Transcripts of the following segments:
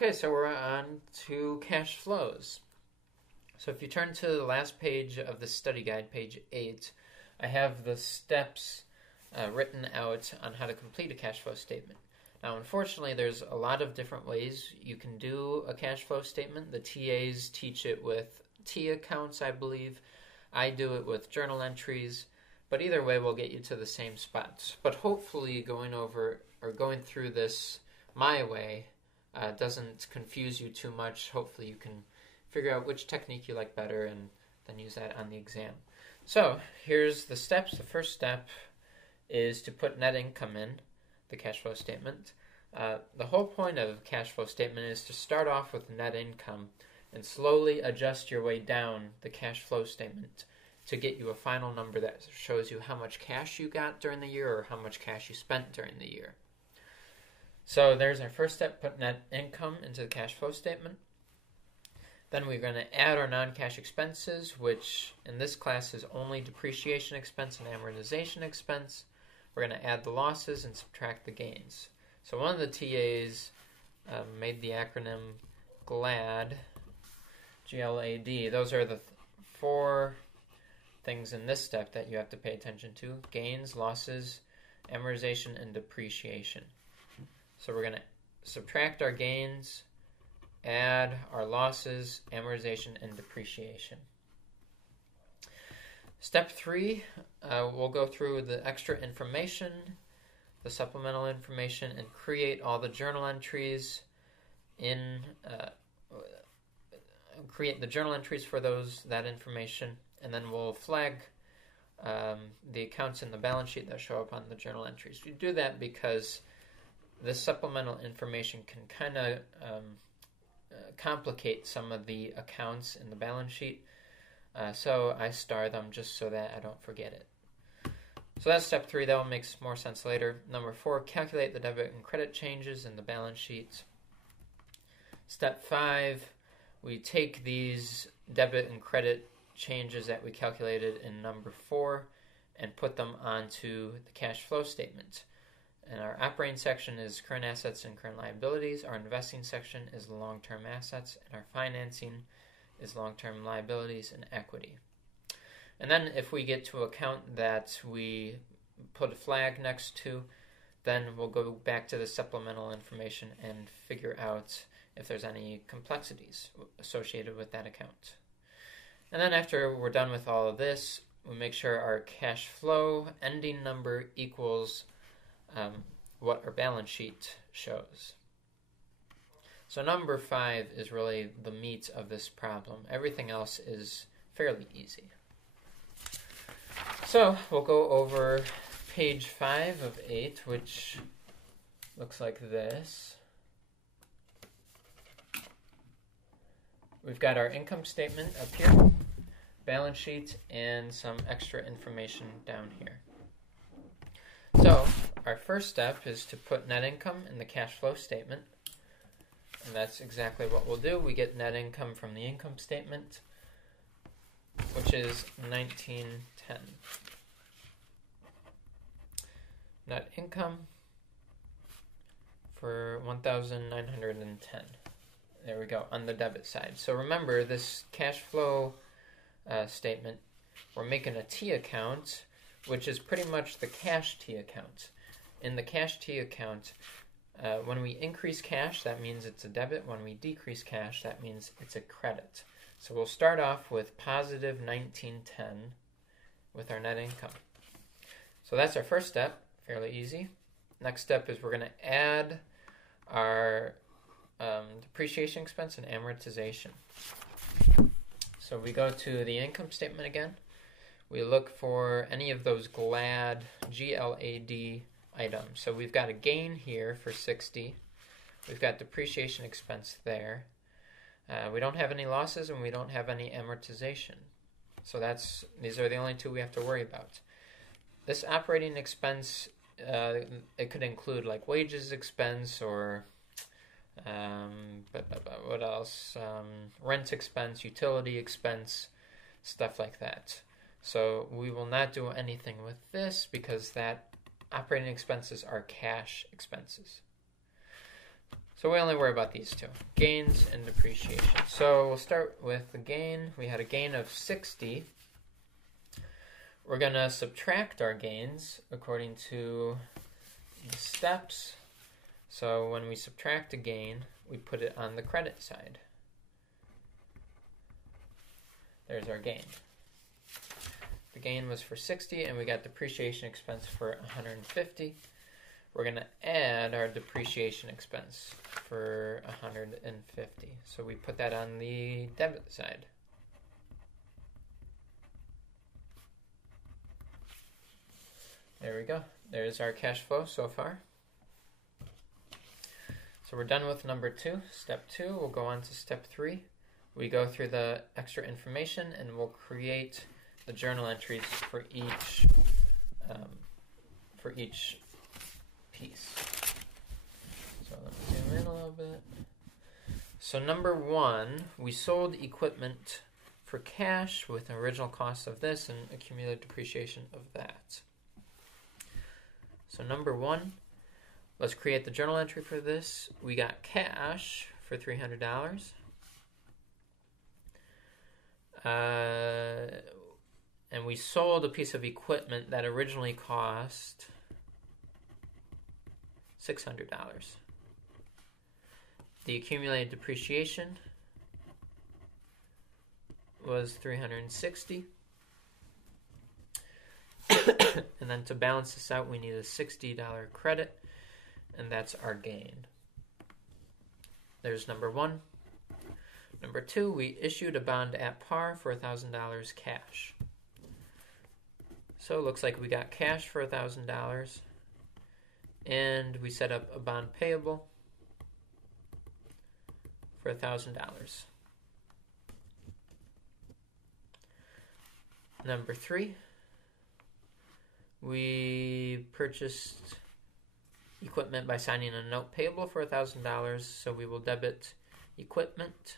Okay, so we're on to cash flows. So if you turn to the last page of the study guide, page 8, I have the steps written out on how to complete a cash flow statement. Now, unfortunately, there's a lot of different ways you can do a cash flow statement. The TAs teach it with T accounts, I believe. I do it with journal entries. But either way will get you to the same spots. But hopefully going through this my way doesn't confuse you too much. Hopefully you can figure out which technique you like better and then use that on the exam. So here's the steps. The first step is to put net income in the cash flow statement. The whole point of cash flow statement is to start off with net income and slowly adjust your way down the cash flow statement to get you a final number that shows you how much cash you got during the year or how much cash you spent during the year. So there's our first step, put net income into the cash flow statement. Then we're going to add our non-cash expenses, which in this class is only depreciation expense and amortization expense. We're going to add the losses and subtract the gains. So one of the TAs made the acronym GLAD, G-L-A-D. Those are the four things in this step that you have to pay attention to: gains, losses, amortization, and depreciation. So we're going to subtract our gains, add our losses, amortization, and depreciation. Step 3, we'll go through the extra information, the supplemental information, and create all the journal entries create the journal entries for that information, and then we'll flag the accounts in the balance sheet that show up on the journal entries. We do that because this supplemental information can kind of complicate some of the accounts in the balance sheet. So I star them just so that I don't forget it. So that's step 3. That will make more sense later. Number 4, calculate the debit and credit changes in the balance sheet. Step 5, we take these debit and credit changes that we calculated in number 4 and put them onto the cash flow statement. And our operating section is current assets and current liabilities. Our investing section is long-term assets, and our financing is long-term liabilities and equity. And then if we get to an account that we put a flag next to, then we'll go back to the supplemental information and figure out if there's any complexities associated with that account. And then after we're done with all of this, we make sure our cash flow ending number equals what our balance sheet shows. So number 5 is really the meat of this problem. Everything else is fairly easy. So we'll go over page 5 of 8, which looks like this. We've got our income statement up here, balance sheet, and some extra information down here. So our first step is to put net income in the cash flow statement. And that's exactly what we'll do. We get net income from the income statement, which is $19.10. Net income for $1,910. There we go, on the debit side. So remember, this cash flow statement, we're making a T account, which is pretty much the cash T account. In the cash T account, when we increase cash, that means it's a debit. When we decrease cash, that means it's a credit. So we'll start off with positive $19.10 with our net income. So that's our first step, fairly easy. Next step is we're going to add our depreciation expense and amortization. So we go to the income statement again. We look for any of those GLAD, G-L-A-D items. So we've got a gain here for 60. We've got depreciation expense there. We don't have any losses and we don't have any amortization. So these are the only two we have to worry about. This operating expense, it could include like wages expense or what else? Rent expense, utility expense, stuff like that. So we will not do anything with this because that operating expenses are cash expenses. So we only worry about these two, gains and depreciation. So we'll start with the gain. We had a gain of 60. We're going to subtract our gains according to the steps. So when we subtract a gain, we put it on the credit side. There's our gain. The gain was for 60, and we got depreciation expense for 150. We're going to add our depreciation expense for 150. So we put that on the debit side. There we go. There's our cash flow so far. So we're done with number 2. Step 2, we'll go on to step 3. We go through the extra information and we'll create the journal entries for each piece. So let me zoom in a little bit. So number 1, we sold equipment for cash with an original cost of this and accumulated depreciation of that. So number 1, let's create the journal entry for this. We got cash for $300. And we sold a piece of equipment that originally cost $600. The accumulated depreciation was $360. And then to balance this out, we need a $60 credit, and that's our gain. There's number 1. Number 2, we issued a bond at par for $1,000 cash. So it looks like we got cash for $1,000, and we set up a bond payable for $1,000. Number 3, we purchased equipment by signing a note payable for $1,000, so we will debit equipment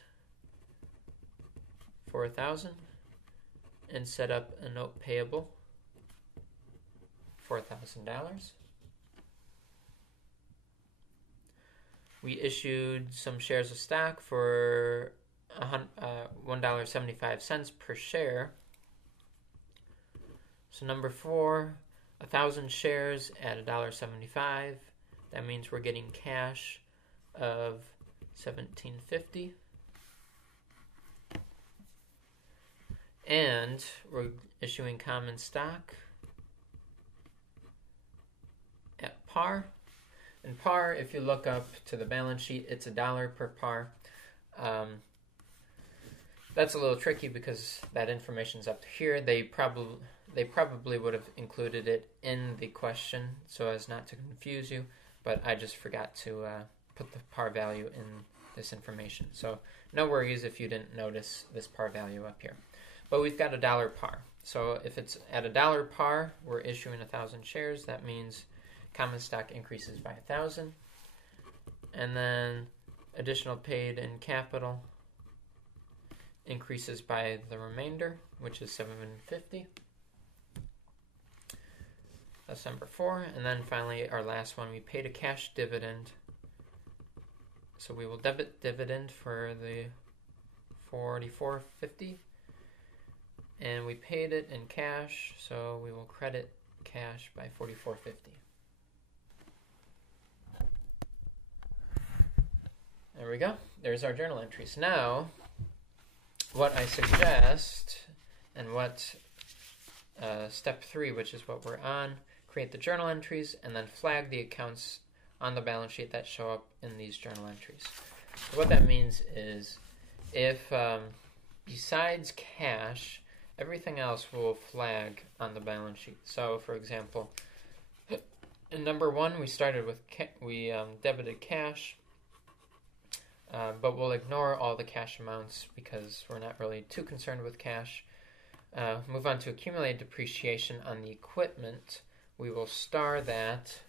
for $1,000 and set up a note payable for $1,000. We issued some shares of stock for $1.75 per share. So number 4, 1,000 shares at $1.75. That means we're getting cash of $17.50. And we're issuing common stock at par. And par, if you look up to the balance sheet, it's $1 per par. That's a little tricky because that information's up here. They probably would have included it in the question so as not to confuse you, but I just forgot to put the par value in this information. So no worries if you didn't notice this par value up here. But we've got $1 par. So if it's at $1 par, we're issuing 1,000 shares. That means common stock increases by 1,000. And then additional paid in capital increases by the remainder, which is $750. That's number 4. And then finally, our last one, we paid a cash dividend. So we will debit dividend for the $44.50. And we paid it in cash, so we will credit cash by $44.50. There we go. There's our journal entries. Now, what I suggest, and what step 3, which is what we're on, create the journal entries, and then flag the accounts on the balance sheet that show up in these journal entries. So what that means is, if besides cash, everything else will flag on the balance sheet. So, for example, in number 1, we started with debited cash, but we'll ignore all the cash amounts because we're not really too concerned with cash. Move on to accumulated depreciation on the equipment. We will star that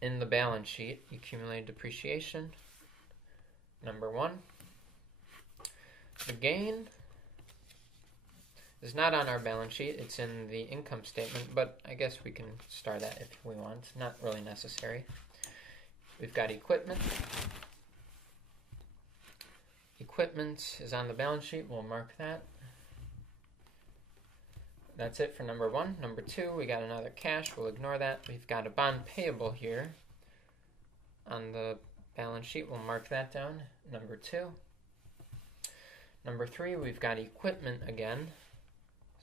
in the balance sheet. Accumulated depreciation, number 1. The gain is not on our balance sheet. It's in the income statement, but I guess we can star that if we want. Not really necessary. we've got equipment. Equipment is on the balance sheet. We'll mark that. That's it for number 1. Number 2, we got another cash. We'll ignore that. We've got a bond payable here on the balance sheet. We'll mark that down. Number 2. Number 3, we've got equipment again.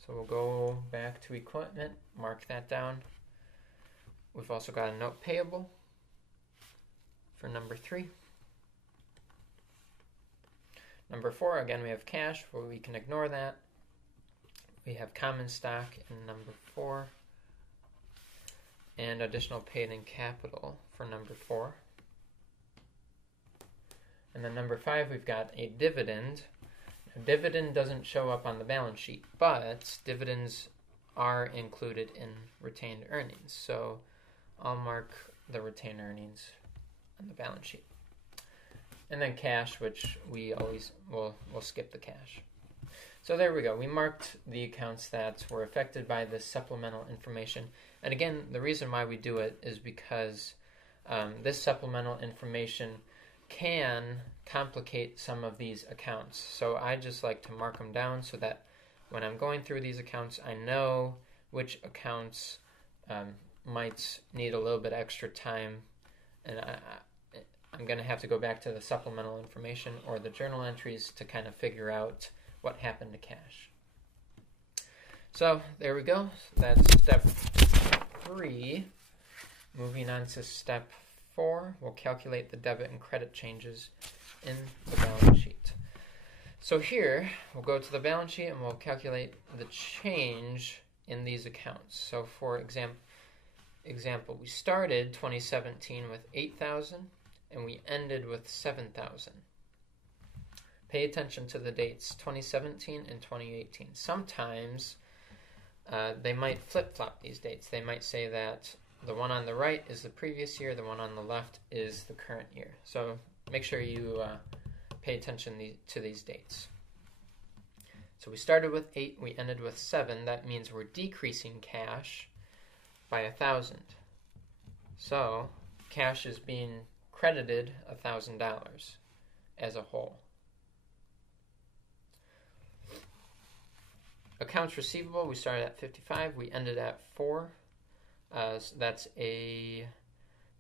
So we'll go back to equipment, mark that down. We've also got a note payable for number 3. Number 4, again, we have cash, where we can ignore that. We have common stock in number 4. And additional paid in capital for number 4. And then number 5, we've got a dividend. A dividend doesn't show up on the balance sheet, but dividends are included in retained earnings. So I'll mark the retained earnings on the balance sheet. And then cash, which we always we'll skip the cash. So there we go. We marked the accounts that were affected by this supplemental information. And again, the reason why we do it is because this supplemental information can complicate some of these accounts. So I just like to mark them down so that when I'm going through these accounts, I know which accounts might need a little bit extra time, and I'm going to have to go back to the supplemental information or the journal entries to kind of figure out what happened to cash. So there we go. That's step 3. Moving on to step 4, we'll calculate the debit and credit changes in the balance sheet. So here, we'll go to the balance sheet and we'll calculate the change in these accounts. So for example, we started 2017 with 8,000 and we ended with 7,000. Pay attention to the dates, 2017 and 2018. Sometimes they might flip-flop these dates. They might say that the one on the right is the previous year, the one on the left is the current year. So make sure you pay attention to these dates. So we started with 8, we ended with 7. That means we're decreasing cash by 1,000. So cash is being credited $1,000 as a whole. Accounts receivable, we started at 55, we ended at 4. So that's a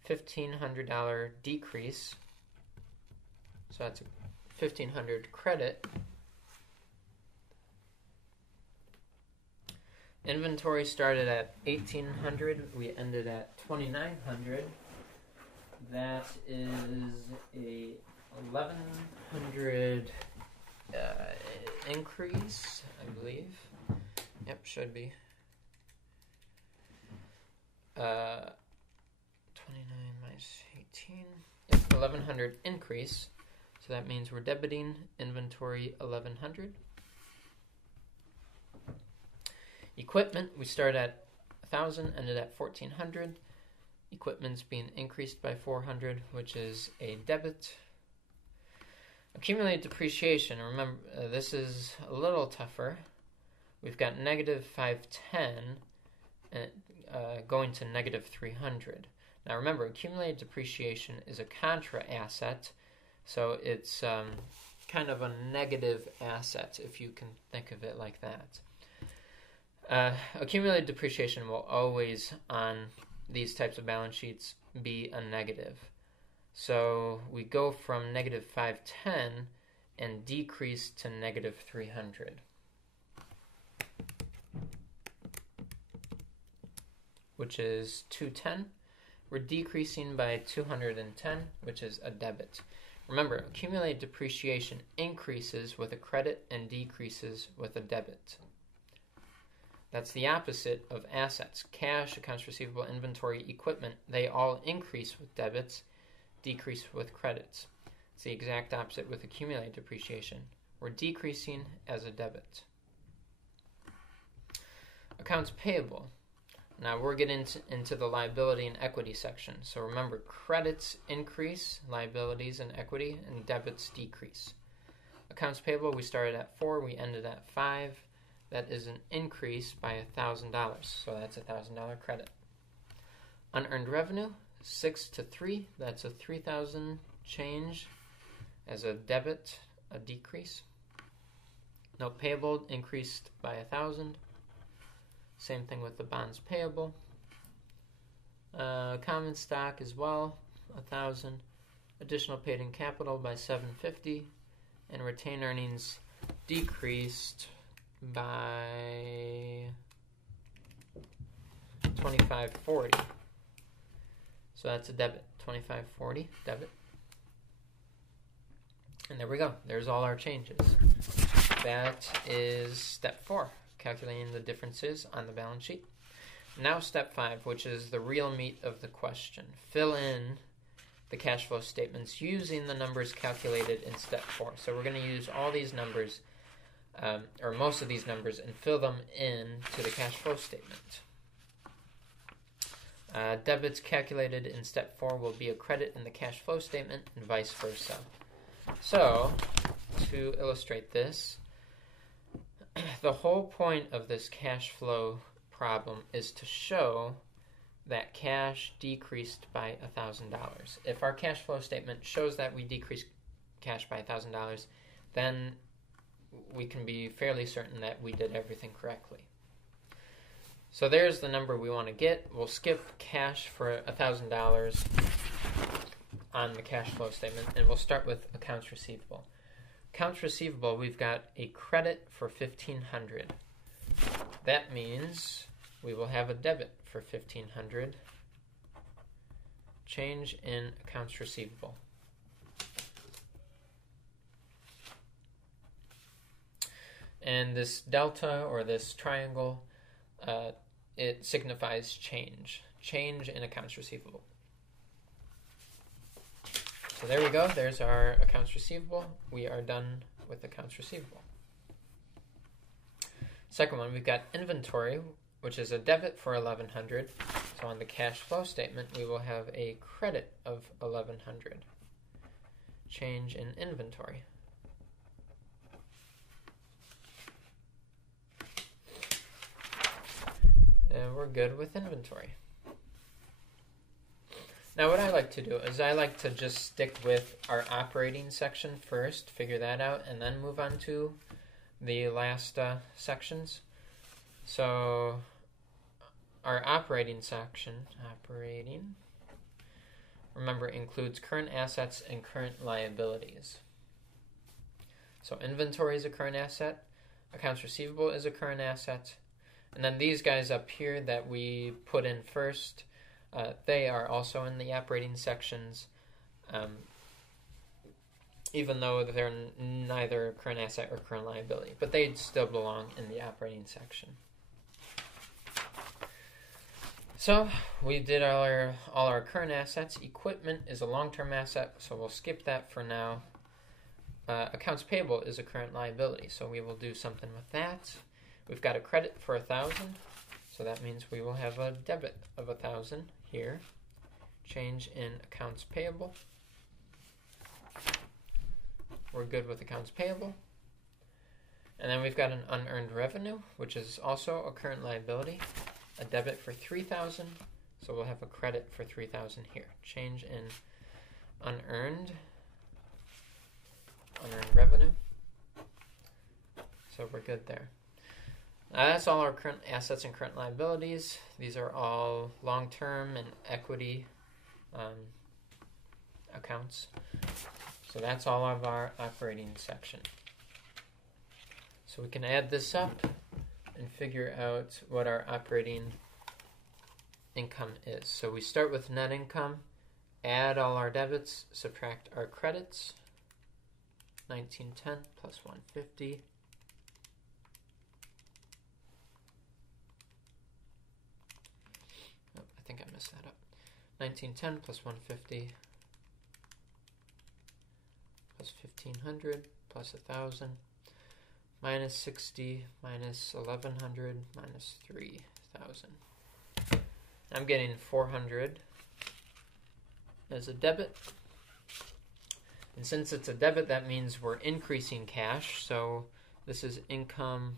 $1,500 decrease. So that's a $1,500 credit. Inventory started at $1,800. We ended at $2,900. That is a $1,100 increase, I believe. Yep, should be. 29 minus 18. Yep, 1,100 increase. So that means we're debiting inventory 1,100. Equipment, we start at 1,000, ended at 1,400. Equipment's being increased by 400, which is a debit. Accumulated depreciation, remember, this is a little tougher. We've got negative 510 and going to negative 300. Now remember, accumulated depreciation is a contra asset, so it's kind of a negative asset, if you can think of it like that. Accumulated depreciation will always, on these types of balance sheets, be a negative. So we go from negative 510 and decrease to negative 300. Which is 210. We're decreasing by 210, which is a debit. Remember, accumulated depreciation increases with a credit and decreases with a debit. That's the opposite of assets. Cash, accounts receivable, inventory, equipment, they all increase with debits, decrease with credits. It's the exact opposite with accumulated depreciation. We're decreasing as a debit. Accounts payable. Now we're getting into the liability and equity section. So remember, credits increase, liabilities and equity, and debits decrease. Accounts payable, we started at 4, we ended at 5. That is an increase by $1,000. So that's a $1,000 credit. Unearned revenue, 6 to 3, that's a 3,000 change as a debit, a decrease. Note payable increased by 1,000. Same thing with the bonds payable. Common stock as well, 1,000. Additional paid in capital by 750, and retained earnings decreased by 2540. So that's a debit, 2540 debit. And there we go. There's all our changes. That is step 4, calculating the differences on the balance sheet. Now step 5, which is the real meat of the question. Fill in the cash flow statements using the numbers calculated in step 4. So we're going to use all these numbers, or most of these numbers, and fill them in to the cash flow statement. Debits calculated in step 4 will be a credit in the cash flow statement and vice versa. So, to illustrate this, the whole point of this cash flow problem is to show that cash decreased by $1,000. If our cash flow statement shows that we decreased cash by $1,000, then we can be fairly certain that we did everything correctly. So there's the number we want to get. We'll skip cash for $1,000 on the cash flow statement, and we'll start with accounts receivable. Accounts receivable, we've got a credit for $1,500. That means we will have a debit for $1,500. Change in accounts receivable. And this delta, or this triangle, it signifies change in accounts receivable. So there we go. There's our accounts receivable. We are done with accounts receivable. Second one, we've got inventory, which is a debit for $1,100. So on the cash flow statement, we will have a credit of $1,100. Change in inventory. And we're good with inventory. Now what I like to do is I like to just stick with our operating section first, figure that out, and then move on to the last sections. So our operating section, remember, includes current assets and current liabilities. So inventory is a current asset, accounts receivable is a current asset, and then these guys up here that we put in first, they are also in the operating sections, even though they're neither current asset or current liability, but they still belong in the operating section. So we did all our current assets. Equipment is a long-term asset, so we'll skip that for now. Accounts payable is a current liability, so we will do something with that. We've got a credit for $1,000, so that means we will have a debit of $1,000 here. Change in accounts payable. We're good with accounts payable. And then we've got an unearned revenue, which is also a current liability. A debit for $3,000, so we'll have a credit for $3,000 here. Change in unearned revenue. So we're good there. That's all our current assets and current liabilities. These are all long-term and equity accounts. So that's all of our operating section. So we can add this up and figure out what our operating income is. So we start with net income, add all our debits, subtract our credits. 1910 plus 150. Oh, I think I messed that up. 1910 plus 150 plus 1500 plus 1000 minus 60 minus 1100 minus 3000. I'm getting 400 as a debit. And since it's a debit, that means we're increasing cash. So this is income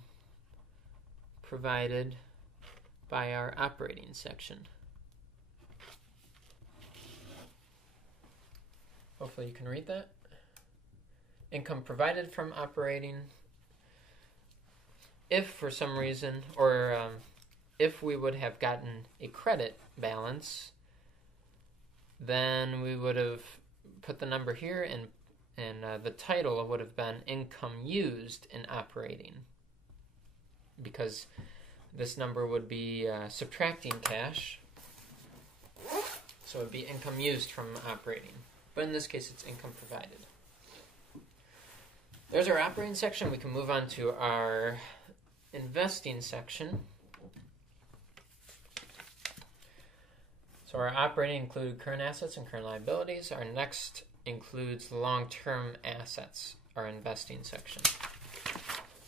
provided by our operating section. Hopefully you can read that. Income provided from operating. If for some reason, or if we would have gotten a credit balance, then we would have put the number here, and the title would have been income used in operating, because this number would be subtracting cash, so it would be income used from operating. But in this case, it's income provided. There's our operating section. We can move on to our investing section. So our operating included current assets and current liabilities. Our next includes long-term assets, our investing section.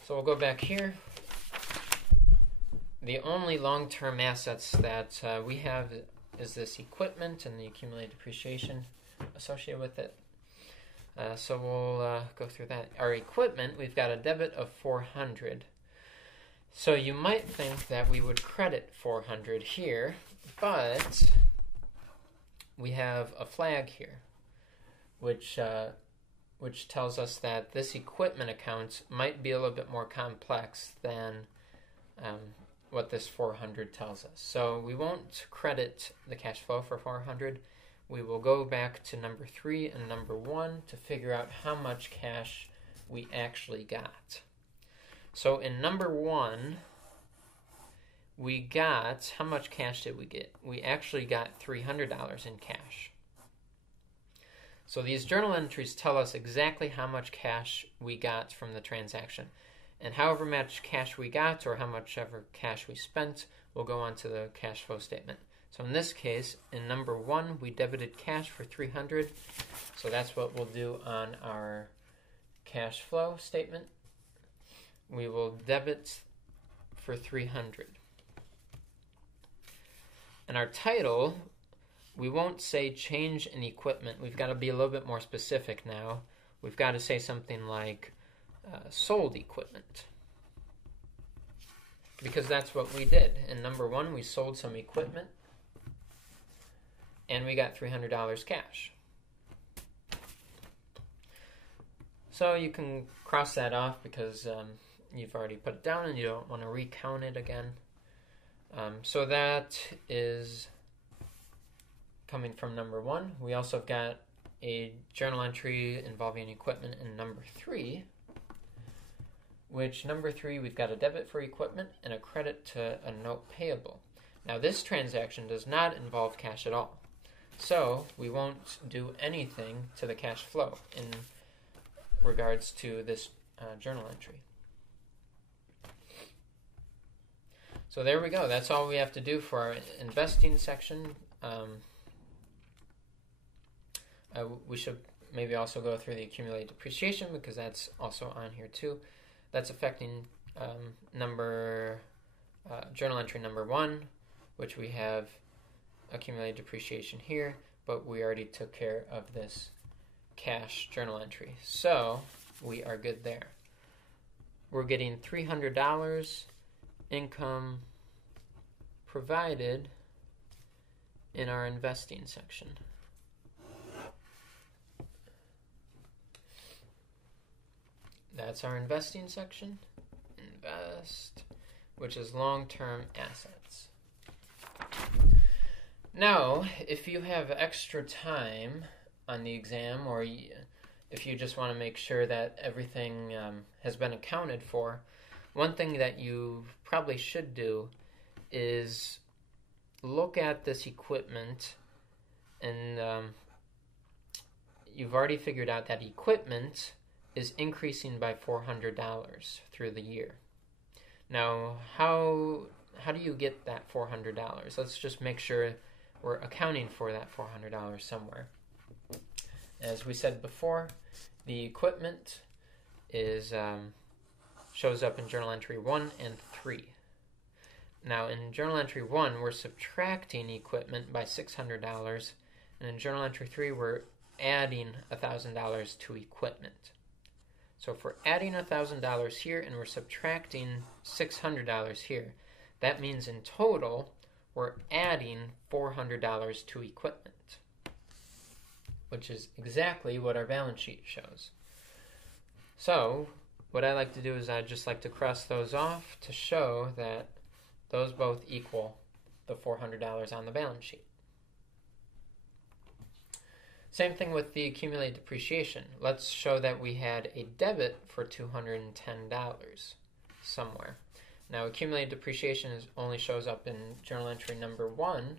So we'll go back here. The only long-term assets that we have is this equipment and the accumulated depreciation associated with it. So we'll go through that. Our equipment, we've got a debit of $400. So you might think that we would credit $400 here, but we have a flag here, which tells us that this equipment account might be a little bit more complex than what this 400 tells us. So we won't credit the cash flow for 400. We will go back to number 3 and number 1 to figure out how much cash we actually got. So in number 1, we got, how much cash did we get? We actually got $300 in cash. So these journal entries tell us exactly how much cash we got from the transaction. And however much cash we got, or how much ever cash we spent, will go on to the cash flow statement. So in this case, in number 1, we debited cash for $300. So that's what we'll do on our cash flow statement. We will debit for $300. And our title, we won't say change in equipment. We've got to be a little bit more specific now. We've got to say something like sold equipment, because that's what we did. In number 1, we sold some equipment, and we got $300 cash. So you can cross that off because you've already put it down and you don't want to recount it again. So that is coming from number 1. We also have got a journal entry involving equipment in number 3, which number 3, we've got a debit for equipment and a credit to a note payable. Now this transaction does not involve cash at all. So we won't do anything to the cash flow in regards to this journal entry. So there we go. That's all we have to do for our investing section. We should maybe also go through the accumulated depreciation, because that's also on here too. That's affecting journal entry number 1, which we have accumulated depreciation here, but we already took care of this cash journal entry. So we are good there. We're getting $300 income provided in our investing section. That's our investing section. Invest, which is long-term assets. Now, if you have extra time on the exam, or if you just want to make sure that everything has been accounted for, one thing that you probably should do is look at this equipment, and you've already figured out that equipment is increasing by $400 through the year. Now, how do you get that $400? Let's just make sure we're accounting for that $400 somewhere. As we said before, the equipment is shows up in journal entry 1 and 3. Now, in journal entry 1, we're subtracting equipment by $600, and in journal entry 3, we're adding $1,000 to equipment. So if we're adding $1,000 here and we're subtracting $600 here, that means in total we're adding $400 to equipment, which is exactly what our balance sheet shows. So what I like to do is I just like to cross those off to show that those both equal the $400 on the balance sheet. Same thing with the accumulated depreciation. Let's show that we had a debit for $210 somewhere. Now, accumulated depreciation only shows up in journal entry number 1.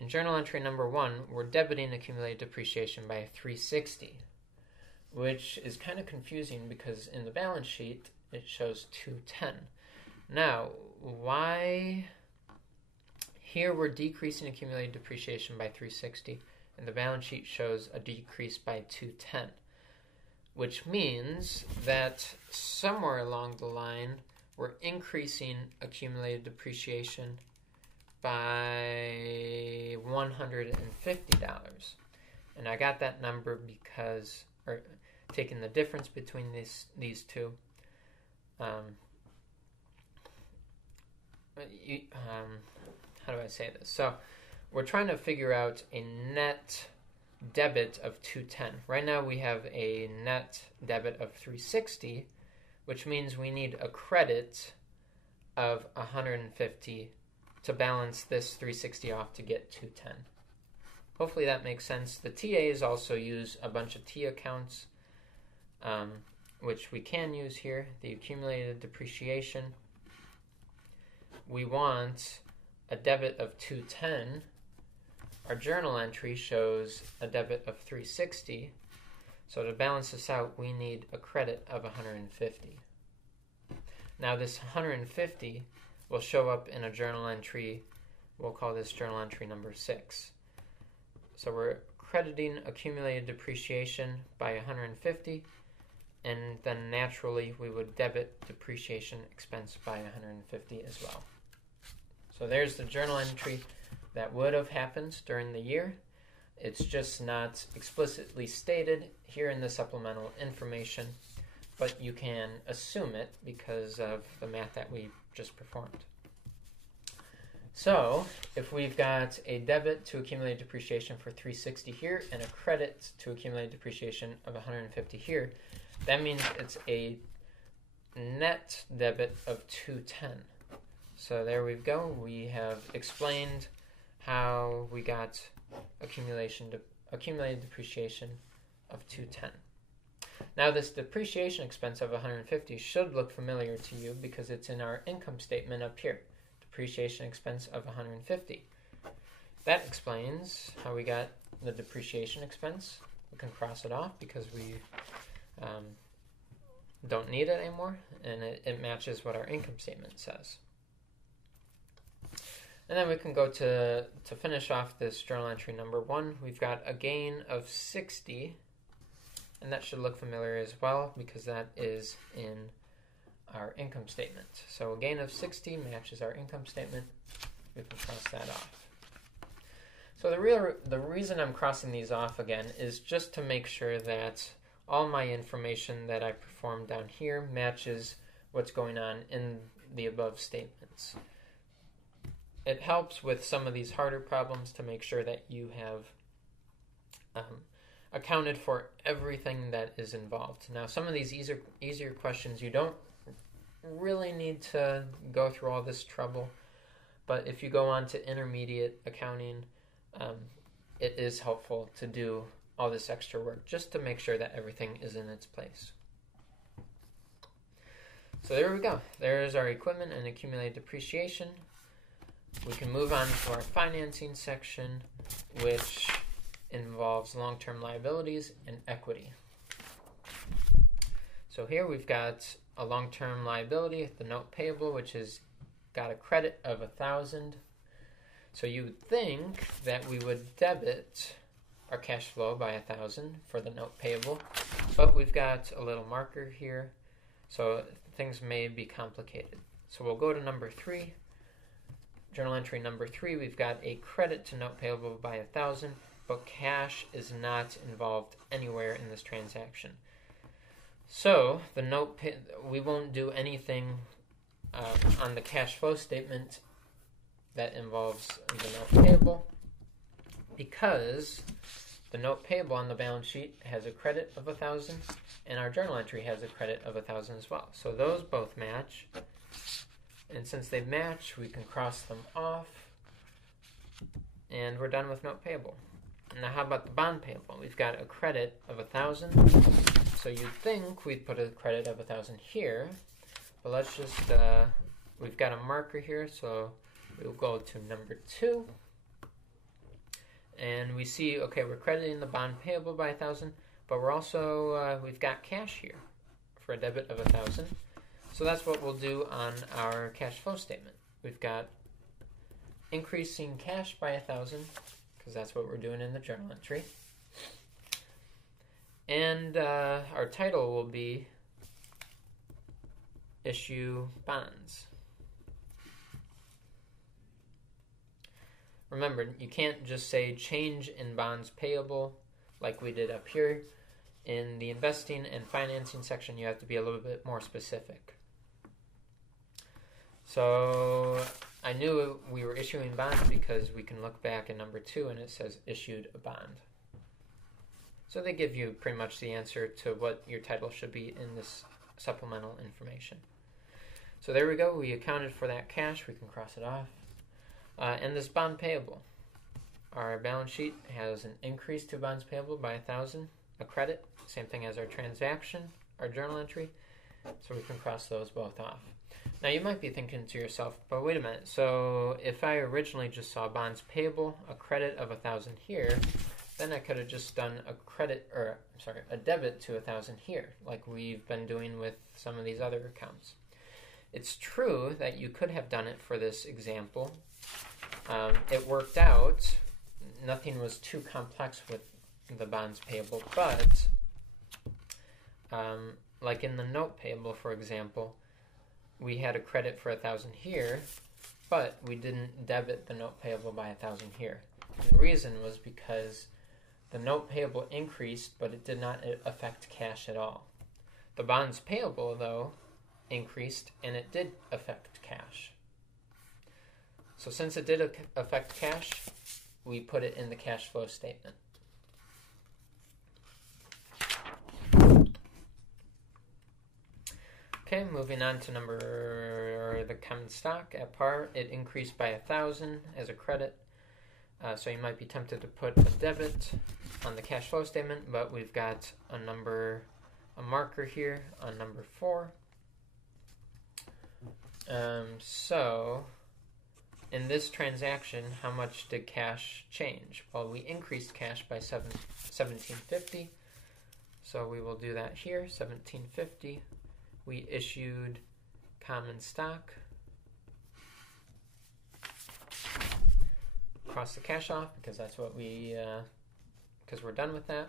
In journal entry number 1, we're debiting accumulated depreciation by $360, which is kind of confusing because in the balance sheet it shows $210. Now, why here we're decreasing accumulated depreciation by $360 and the balance sheet shows a decrease by $210, which means that somewhere along the line we're increasing accumulated depreciation by $150. And I got that number because, or taking the difference between these two, how do I say this? So we're trying to figure out a net debit of $210. Right now we have a net debit of $360, which means we need a credit of $150 to balance this $360 off to get $210. Hopefully that makes sense. The TAs also use a bunch of T accounts, which we can use here. The accumulated depreciation, we want a debit of $210. Our journal entry shows a debit of $360. So to balance this out, we need a credit of $150. Now this $150 will show up in a journal entry. We'll call this journal entry number 6. So we're crediting accumulated depreciation by $150, and then naturally we would debit depreciation expense by $150 as well. So there's the journal entry that would have happened during the year. It's just not explicitly stated here in the supplemental information, but you can assume it because of the math that we just performed. So if we've got a debit to accumulated depreciation for $360 here and a credit to accumulated depreciation of $150 here, that means it's a net debit of $210. So there we go. We have explained how we got accumulated depreciation of $210. Now this depreciation expense of $150 should look familiar to you because it's in our income statement up here. Depreciation expense of $150. That explains how we got the depreciation expense. We can cross it off because we don't need it anymore, and it matches what our income statement says. And then we can go to finish off this journal entry number 1. We've got a gain of $60, and that should look familiar as well because that is in our income statement. So a gain of $60 matches our income statement. We can cross that off. So the reason I'm crossing these off again is just to make sure that all my information that I performed down here matches what's going on in the above statements. It helps with some of these harder problems to make sure that you have accounted for everything that is involved. Now, some of these easier questions, you don't really need to go through all this trouble, but if you go on to intermediate accounting, it is helpful to do all this extra work just to make sure that everything is in its place. So there we go. There's our equipment and accumulated depreciation. We can move on to our financing section, which involves long-term liabilities and equity. So here we've got a long-term liability, the note payable, which has got a credit of $1,000. So you would think that we would debit our cash flow by $1,000 for the note payable, but we've got a little marker here, so things may be complicated. So we'll go to number 3. Journal entry number 3, we've got a credit to note payable by $1,000, but cash is not involved anywhere in this transaction. So the we won't do anything on the cash flow statement that involves the note payable because the note payable on the balance sheet has a credit of 1,000, and our journal entry has a credit of 1,000 as well. So those both match, and since they match, we can cross them off, and we're done with note payable. Now how about the bond payable? We've got a credit of 1,000, so you'd think we'd put a credit of 1,000 here, but let's just, we've got a marker here, so we'll go to number 2, and we see, okay, we're crediting the bond payable by 1,000, but we're also, we've got cash here for a debit of 1,000, so that's what we'll do on our cash flow statement. We've got increasing cash by 1,000, because that's what we're doing in the journal entry. And our title will be Issue Bonds. Remember, you can't just say change in bonds payable like we did up here. In the investing and financing section, you have to be a little bit more specific. So I knew we were issuing bonds because we can look back at number 2 and it says issued a bond. So they give you pretty much the answer to what your title should be in this supplemental information. So there we go. We accounted for that cash. We can cross it off. And this bond payable. Our balance sheet has an increase to bonds payable by 1,000, a credit, same thing as our transaction, our journal entry. So we can cross those both off. Now you might be thinking to yourself, but wait a minute, so if I originally just saw bonds payable, a credit of 1,000 here, then I could have just done a debit to 1,000 here, like we've been doing with some of these other accounts. It's true that you could have done it for this example. It worked out. Nothing was too complex with the bonds payable, but like in the note payable, for example, we had a credit for 1,000 here, but we didn't debit the note payable by 1,000 here. And the reason was because the note payable increased, but it did not affect cash at all. The bonds payable, though, increased, and it did affect cash. So since it did affect cash, we put it in the cash flow statement. Okay, moving on to the common stock at par. It increased by 1,000 as a credit. So you might be tempted to put a debit on the cash flow statement, but we've got a marker here on number 4. So in this transaction, how much did cash change? Well, we increased cash by $17.50. So we will do that here, $17.50. We issued common stock. Cross the cash off because that's what because we're done with that.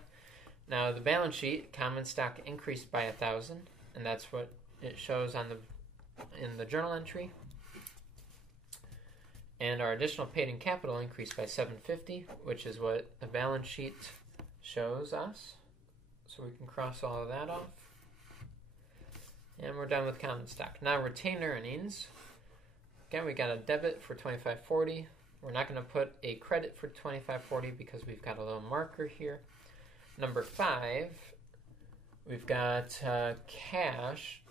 Now the balance sheet, common stock increased by 1,000, and that's what it shows in the journal entry. And our additional paid-in capital increased by $750, which is what the balance sheet shows us. So we can cross all of that off. And we're done with common stock. Now retained earnings. Again, we got a debit for $25.40. We're not going to put a credit for $25.40 because we've got a little marker here. Number 5, we've got cash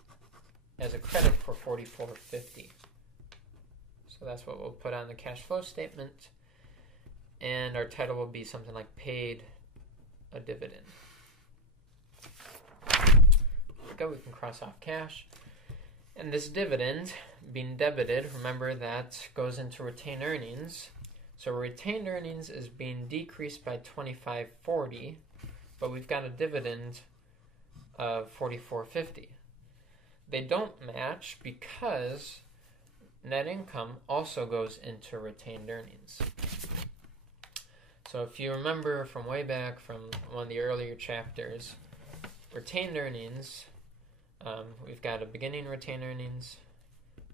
as a credit for $44.50. So that's what we'll put on the cash flow statement. And our title will be something like paid a dividend. Go, we can cross off cash. And this dividend being debited, remember that goes into retained earnings. So retained earnings is being decreased by $25.40, but we've got a dividend of $44.50. They don't match because net income also goes into retained earnings. So if you remember from way back from one of the earlier chapters, retained earnings, we've got a beginning retained earnings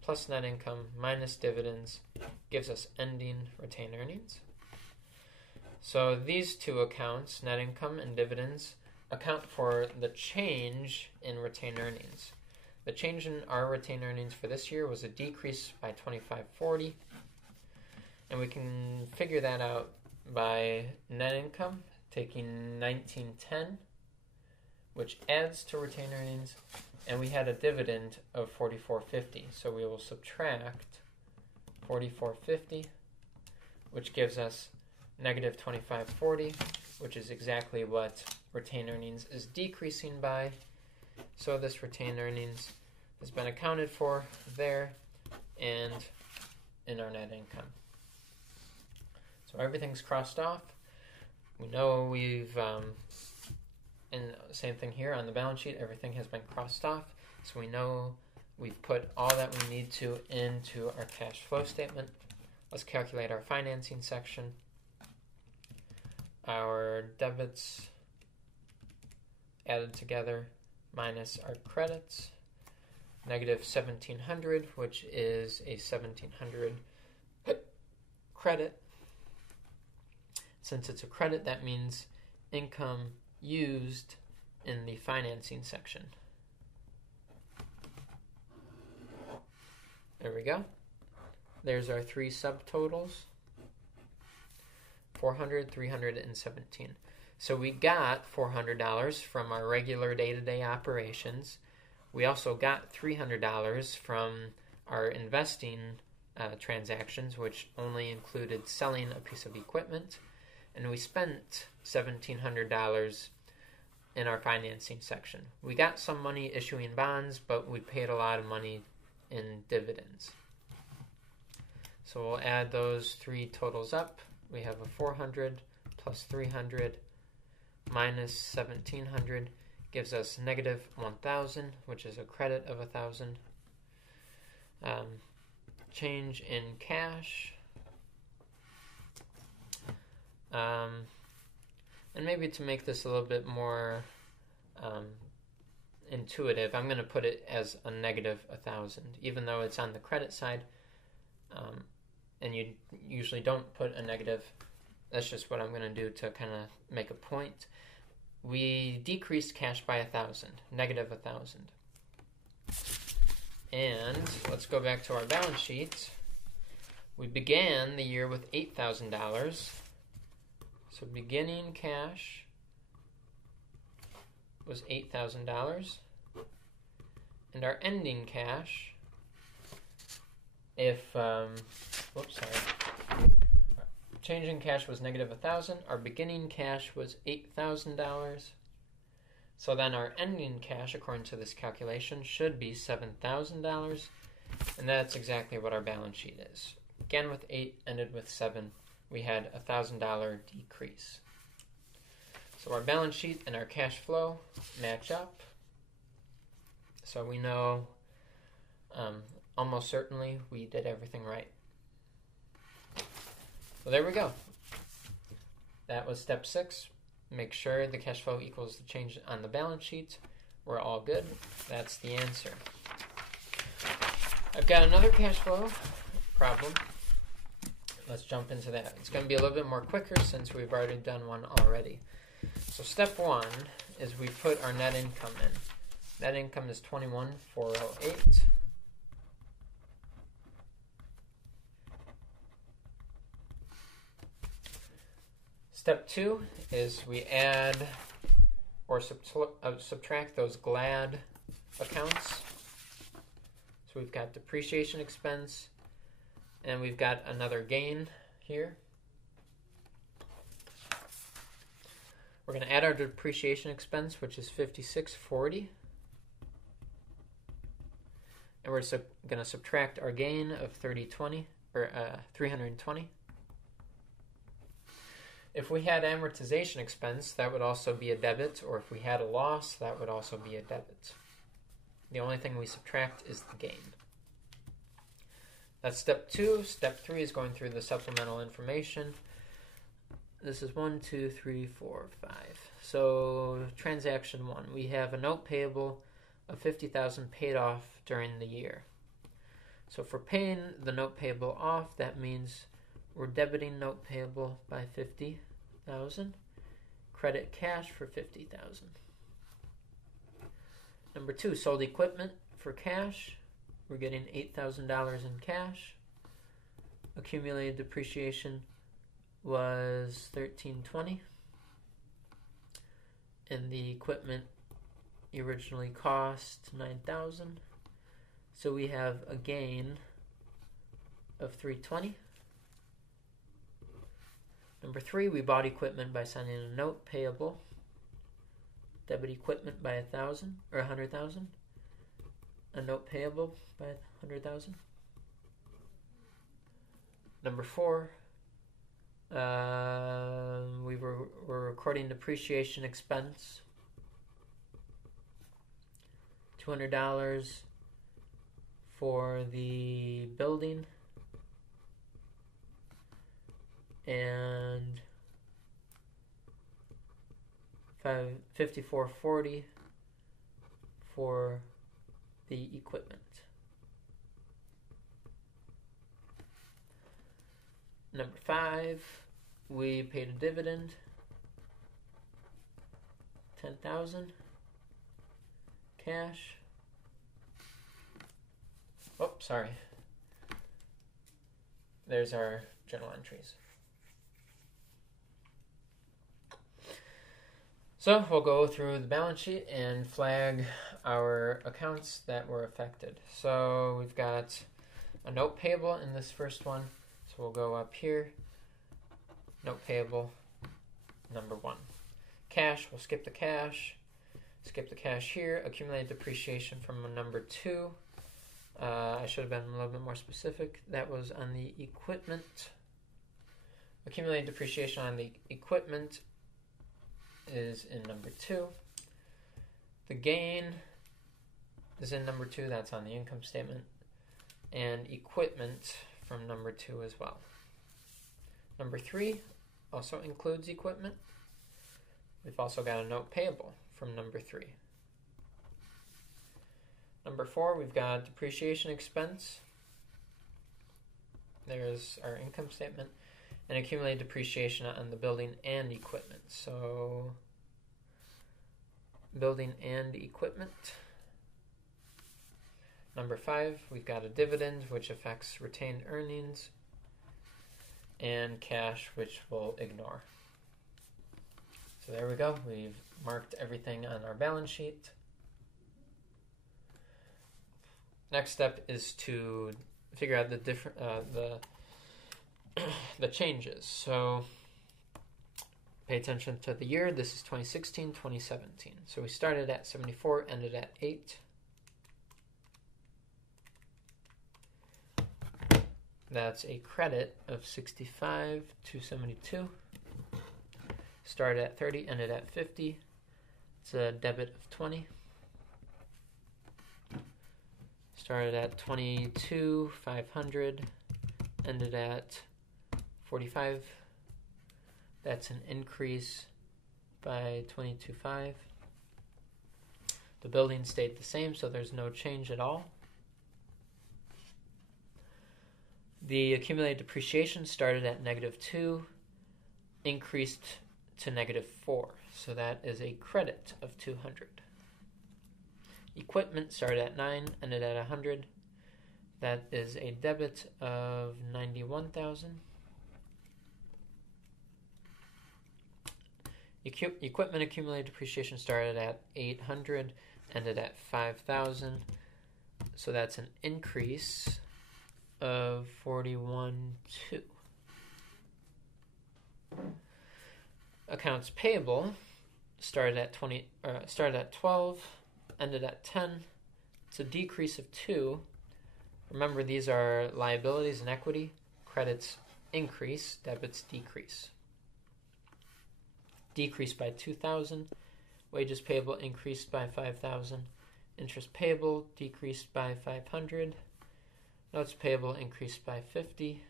plus net income minus dividends gives us ending retained earnings. So these two accounts, net income and dividends, account for the change in retained earnings. The change in our retained earnings for this year was a decrease by $25.40, and we can figure that out by net income taking 1910, which adds to retained earnings, and we had a dividend of 44.50. So we will subtract 44.50, which gives us negative 25.40, which is exactly what retained earnings is decreasing by. So this retained earnings has been accounted for there and in our net income. So everything's crossed off. We know we've, and same thing here on the balance sheet, everything has been crossed off. So we know we've put all that we need to into our cash flow statement. Let's calculate our financing section. Our debits added together minus our credits. Negative 1,700, which is a 1,700 credit. Since it's a credit, that means income used in the financing section. There we go. There's our three subtotals. 400, 317. So we got $400 from our regular day-to-day operations. We also got $300 from our investing transactions, which only included selling a piece of equipment. And we spent $1,700 in our financing section. We got some money issuing bonds, but we paid a lot of money in dividends. So we'll add those three totals up. We have a 400 plus 300 minus 1,700 gives us negative 1,000, which is a credit of 1,000. Change in cash. And maybe to make this a little bit more intuitive, I'm going to put it as a negative 1,000, even though it's on the credit side. And you usually don't put a negative. That's just what I'm going to do to kind of make a point. We decreased cash by 1,000, negative 1,000. And let's go back to our balance sheet. We began the year with $8,000. So beginning cash was $8,000. And our ending cash, change in cash was negative 1,000. Our beginning cash was $8,000. So then our ending cash, according to this calculation, should be $7,000. And that's exactly what our balance sheet is. Began with 8, ended with 7. We had a $1,000 decrease. So our balance sheet and our cash flow match up. So we know almost certainly we did everything right. So there we go. That was step 6. Make sure the cash flow equals the change on the balance sheet. We're all good. That's the answer. I've got another cash flow problem. Let's jump into that. It's going to be a little bit more quicker since we've already done one already. So step 1 is we put our net income in. Net income is $21,408. Step 2 is we add or subtract those GLAD accounts. So we've got depreciation expense, and we've got another gain here. We're going to add our depreciation expense, which is $56.40. And we're going to subtract our gain of $320. If we had amortization expense, that would also be a debit, or if we had a loss, that would also be a debit. The only thing we subtract is the gain. That's step 2. Step 3 is going through the supplemental information. This is 1, 2, 3, 4, 5. So transaction 1, we have a note payable of $50,000 paid off during the year. So for paying the note payable off, that means we're debiting note payable by $50,000. Credit cash for $50,000. Number 2, sold equipment for cash. We're getting $8,000 in cash. Accumulated depreciation was $1,320. and the equipment originally cost $9,000. So we have a gain of $320. Number 3, we bought equipment by signing a note payable. Debit equipment by $100,000. A note payable by $100,000. Number 4, we're recording depreciation expense. $200 for the building and $54.40 for the equipment. Number 5, we paid a dividend, $10,000 cash. Oh, sorry. There's our journal entries. So we'll go through the balance sheet and flag our accounts that were affected. So we've got a note payable in this first one. So we'll go up here. Note payable, number 1. Cash, we'll skip the cash. Skip the cash here. Accumulated depreciation from number 2. I should have been a little bit more specific. That was on the equipment. Accumulated depreciation on the equipment is in number 2. The gain is in number 2. That's on the income statement. And equipment from number 2 as well. Number 3 also includes equipment. We've also got a note payable from number 3. Number 4, we've got depreciation expense. There's our income statement. And accumulated depreciation on the building and equipment. So, building and equipment. Number 5, we've got a dividend, which affects retained earnings. And cash, which we'll ignore. So there we go. We've marked everything on our balance sheet. Next step is to figure out the different the changes. So pay attention to the year. This is 2016, 2017. So we started at 74, ended at 8. That's a credit of 65 to 72. Started at 30, ended at 50. It's a debit of 20. Started at 22, 500, ended at 45. That's an increase by 22.5. The building stayed the same, so there's no change at all. The accumulated depreciation started at -2, increased to -4, so that is a credit of 200. Equipment started at 9, ended at 100. That is a debit of 91,000. Equipment accumulated depreciation started at 800, ended at 5,000. So that's an increase of 41.2. Accounts payable started at 12, ended at 10. It's a decrease of 2. Remember, these are liabilities and equity. Credits increase, debits decrease. Decreased by 2,000. Wages payable increased by 5,000. Interest payable decreased by 500. Notes payable increased by 50.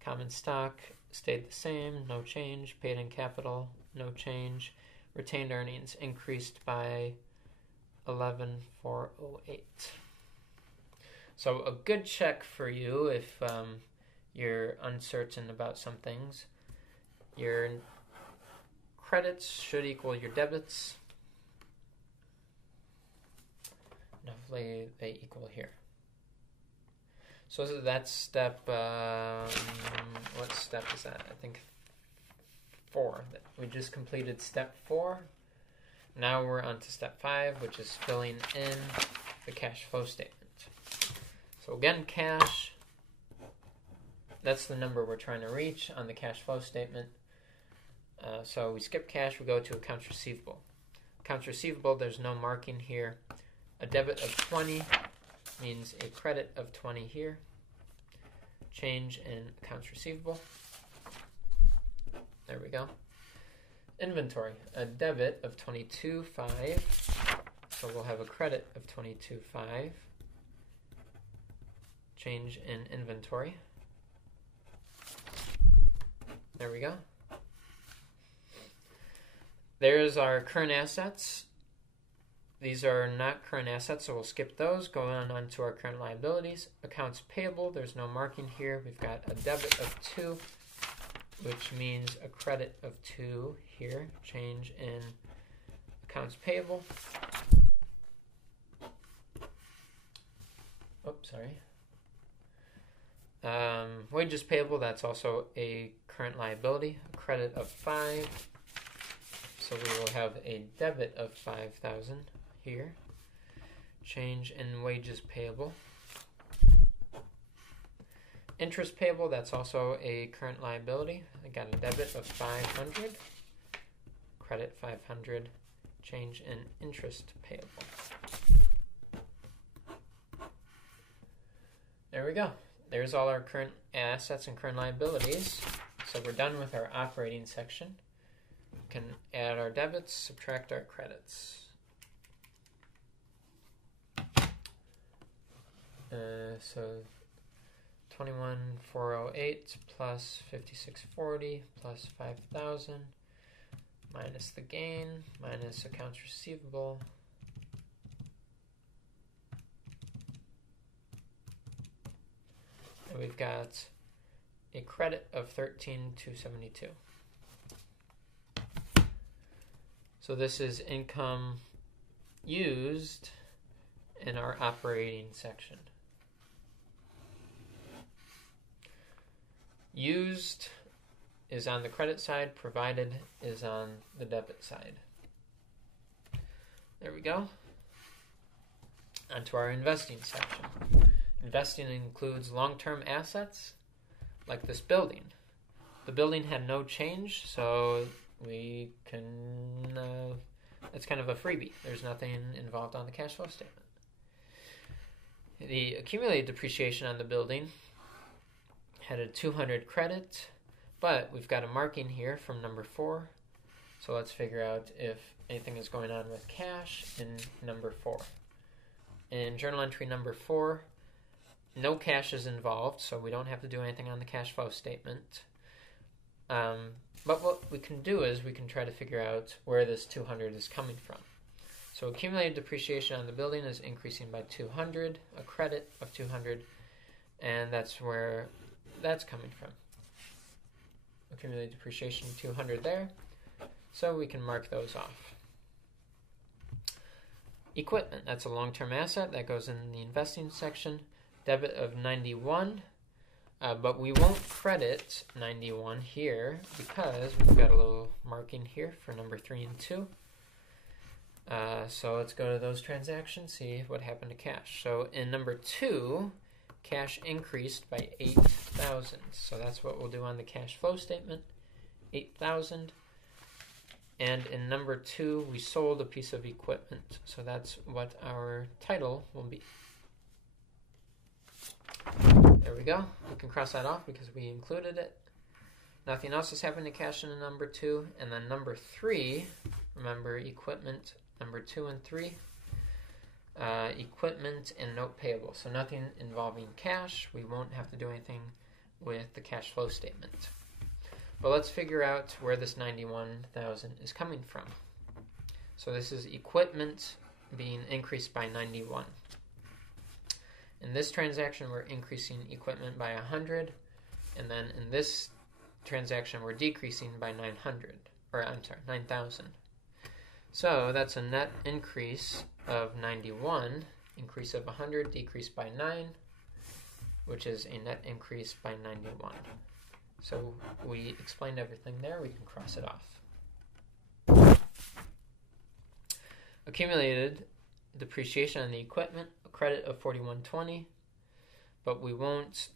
Common stock stayed the same, no change. Paid in capital, no change. Retained earnings increased by 11,408. So a good check for you if you're uncertain about some things. Your credits should equal your debits. And hopefully they equal here. So that's step, what step is that? I think 4. We just completed step 4. Now we're on to step 5, which is filling in the cash flow statement. So again, cash, that's the number we're trying to reach on the cash flow statement. So we skip cash, we go to accounts receivable. Accounts receivable, there's no marking here. A debit of 20 means a credit of 20 here. Change in accounts receivable. There we go. Inventory, a debit of 22.5. So we'll have a credit of 22.5. Change in inventory. There we go. There's our current assets. These are not current assets, so we'll skip those. Going on to our current liabilities. Accounts payable, there's no marking here. We've got a debit of 2, which means a credit of 2 here. Change in accounts payable. Oops, sorry. Wages payable, that's also a current liability. A credit of 5. So we will have a debit of 5,000 here. Change in wages payable. Interest payable, that's also a current liability. I got a debit of 500. Credit 500. Change in interest payable. There we go. There's all our current assets and current liabilities. So we're done with our operating section. We can add our debits, subtract our credits. So 21,408 plus 5640 plus 5,000 minus the gain minus accounts receivable. And we've got a credit of 13,272. So this is income used in our operating section. Used is on the credit side, provided is on the debit side. There we go. Onto our investing section. Investing includes long-term assets, like this building. The building had no change, so we can, it's kind of a freebie. There's nothing involved on the cash flow statement. The accumulated depreciation on the building had a 200 credit, but we've got a marking here from number 4. So let's figure out if anything is going on with cash in number 4. In journal entry number 4, no cash is involved, so we don't have to do anything on the cash flow statement. But what we can do is we can try to figure out where this 200 is coming from. So accumulated depreciation on the building is increasing by 200, a credit of 200, and that's where that's coming from. Accumulated depreciation 200 there, so we can mark those off. Equipment, that's a long-term asset that goes in the investing section. Debit of 91, but we won't credit 91 here because we've got a little marking here for number 3 and 2. So let's go to those transactions, see what happened to cash. So in number 2, cash increased by 8,000. So that's what we'll do on the cash flow statement, 8,000. And in number 2, we sold a piece of equipment. So that's what our title will be. There we go. We can cross that off because we included it. Nothing else has happened to cash in number 2. And then number 3, remember equipment, number 2 and 3. Equipment and note payable. So nothing involving cash. We won't have to do anything with the cash flow statement. But let's figure out where this 91,000 is coming from. So this is equipment being increased by 91. In this transaction, we're increasing equipment by 100, and then in this transaction, we're decreasing by 9,000. So that's a net increase of 91, increase of 100, decrease by 9, which is a net increase by 91. So we explained everything there. We can cross it off. Accumulated depreciation on the equipment, a credit of $41.20, but we won't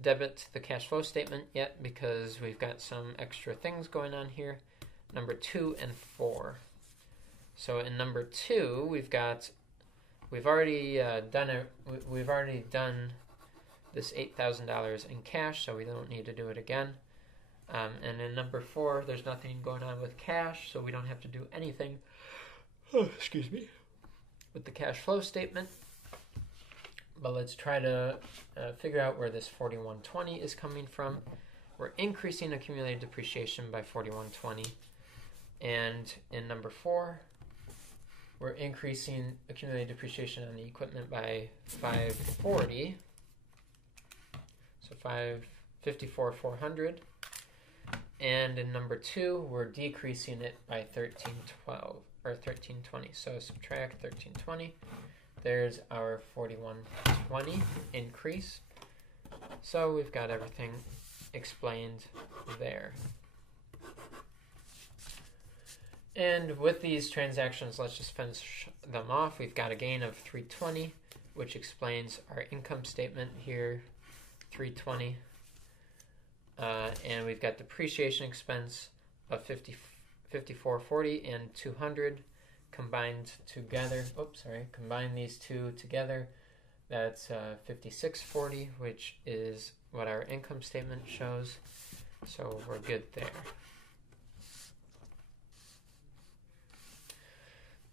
debit the cash flow statement yet because we've got some extra things going on here. Number 2 and 4. So in number 2, we've already done this $8,000 in cash, so we don't need to do it again. And in number 4, there's nothing going on with cash, so we don't have to do anything. Excuse me. With the cash flow statement. But let's try to figure out where this $41.20 is coming from. We're increasing accumulated depreciation by $41.20. And in number 4, we're increasing accumulated depreciation on the equipment by $540. So $54,400. And in number 2, we're decreasing it by $13.20. So subtract $13.20. There's our $41.20 increase. So we've got everything explained there. And with these transactions, let's just finish them off. We've got a gain of $320, which explains our income statement here, $320. And we've got depreciation expense of $54.40 and $200 combined together. Combine these two together. That's $56.40, which is what our income statement shows. So we're good there.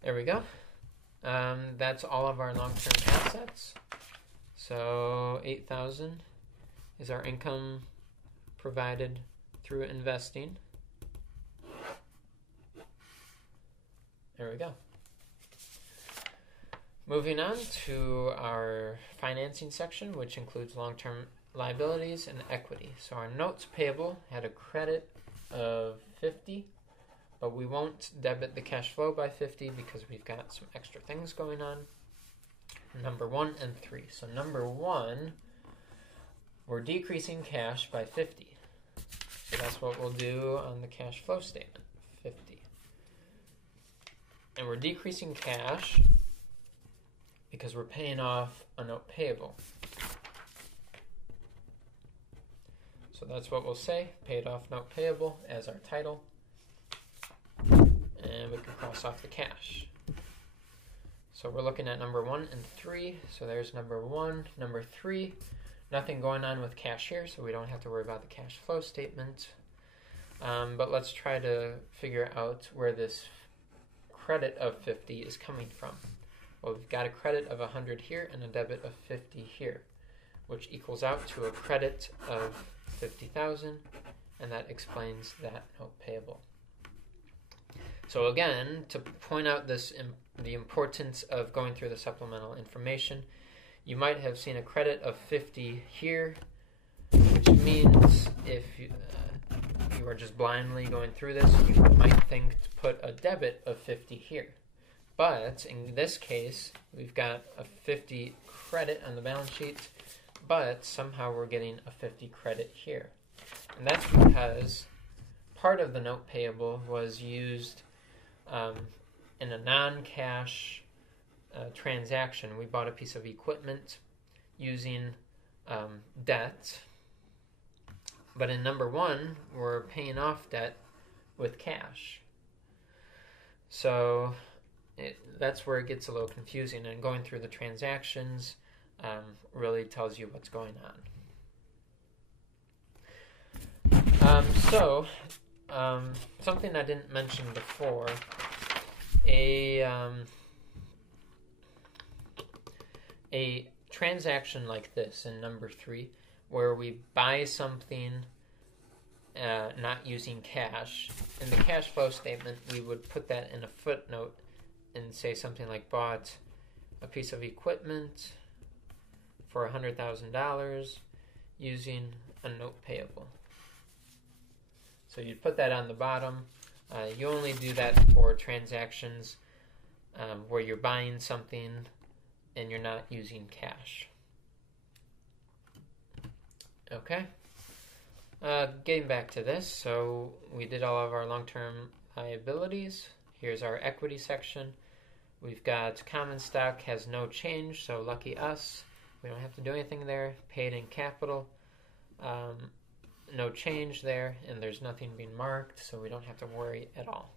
There we go. That's all of our long-term assets. So $8,000 is our income provided through investing. There we go. Moving on to our financing section, which includes long-term liabilities and equity. So our notes payable had a credit of $50, but we won't debit the cash flow by $50 because we've got some extra things going on. Number 1 and 3. So number 1, we're decreasing cash by $50. So that's what we'll do on the cash flow statement, $50. And we're decreasing cash because we're paying off a note payable. So that's what we'll say, paid off note payable as our title. And we can cross off the cash. So we're looking at number 1 and 3. So there's number 1. Number 3, nothing going on with cash here, so we don't have to worry about the cash flow statement. But let's try to figure out where this credit of 50 is coming from. Well, we've got a credit of 100 here and a debit of 50 here, which equals out to a credit of 50,000, and that explains that note payable. So again, to point out the importance of going through the supplemental information, you might have seen a credit of 50 here, which means if you are just blindly going through this, you might think to put a debit of 50 here. But in this case, we've got a 50 credit on the balance sheet, but somehow we're getting a 50 credit here. And that's because part of the note payable was used in a non-cash transaction. We bought a piece of equipment using debt. But in number 1, we're paying off debt with cash. So that's where it gets a little confusing, and going through the transactions really tells you what's going on. Something I didn't mention before, a transaction like this in number 3, where we buy something not using cash. In the cash flow statement, we would put that in a footnote and say something like bought a piece of equipment for $100,000 using a note payable. So you'd put that on the bottom. You only do that for transactions where you're buying something and you're not using cash. Okay. Getting back to this, so we did all of our long-term liabilities. Here's our equity section. We've got common stock has no change, so lucky us. We don't have to do anything there. Paid in capital, no change there, and there's nothing being marked, so we don't have to worry at all.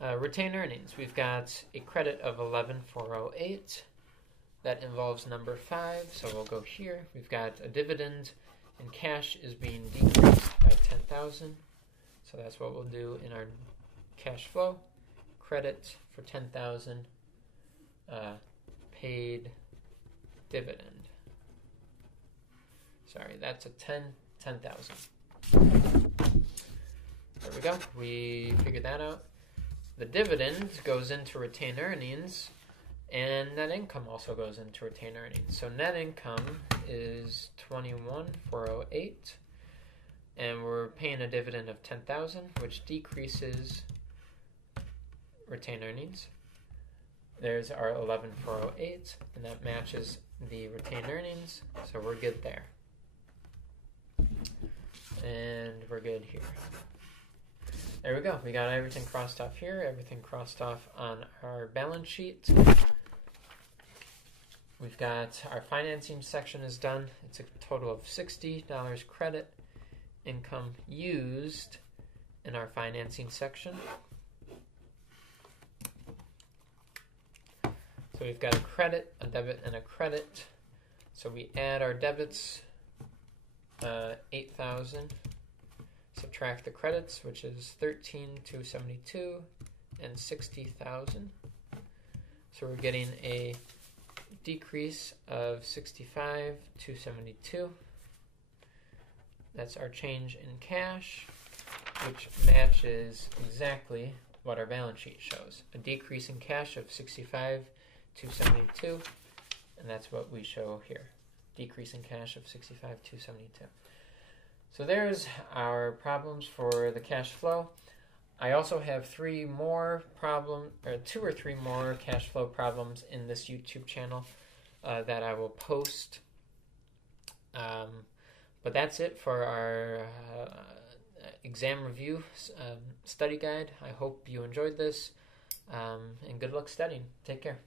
Retained earnings. We've got a credit of 11,408. That involves number 5, so we'll go here. We've got a dividend, and cash is being decreased by 10,000. So that's what we'll do in our cash flow. Credit for 10,000, paid dividend. Sorry, that's a 10,000. There we go. We figured that out. The dividend goes into retained earnings, and net income also goes into retained earnings. So net income is 21,408, and we're paying a dividend of 10,000, which decreases retained earnings. There's our 11,408, and that matches the retained earnings, so we're good there. And we're good here. There we go. We got everything crossed off here, everything crossed off on our balance sheet. We've got our financing section is done. It's a total of $60 credit income used in our financing section. So we've got a credit, a debit, and a credit. So we add our debits, 8,000. Subtract the credits, which is 13,272 and 60,000. So we're getting a decrease of 65,272. That's our change in cash, which matches exactly what our balance sheet shows. A decrease in cash of 65,272, and that's what we show here. Decrease in cash of 65,272. So there's our problems for the cash flow. I also have 2 or 3 more cash flow problems in this YouTube channel that I will post. But that's it for our exam review study guide. I hope you enjoyed this, and good luck studying. Take care.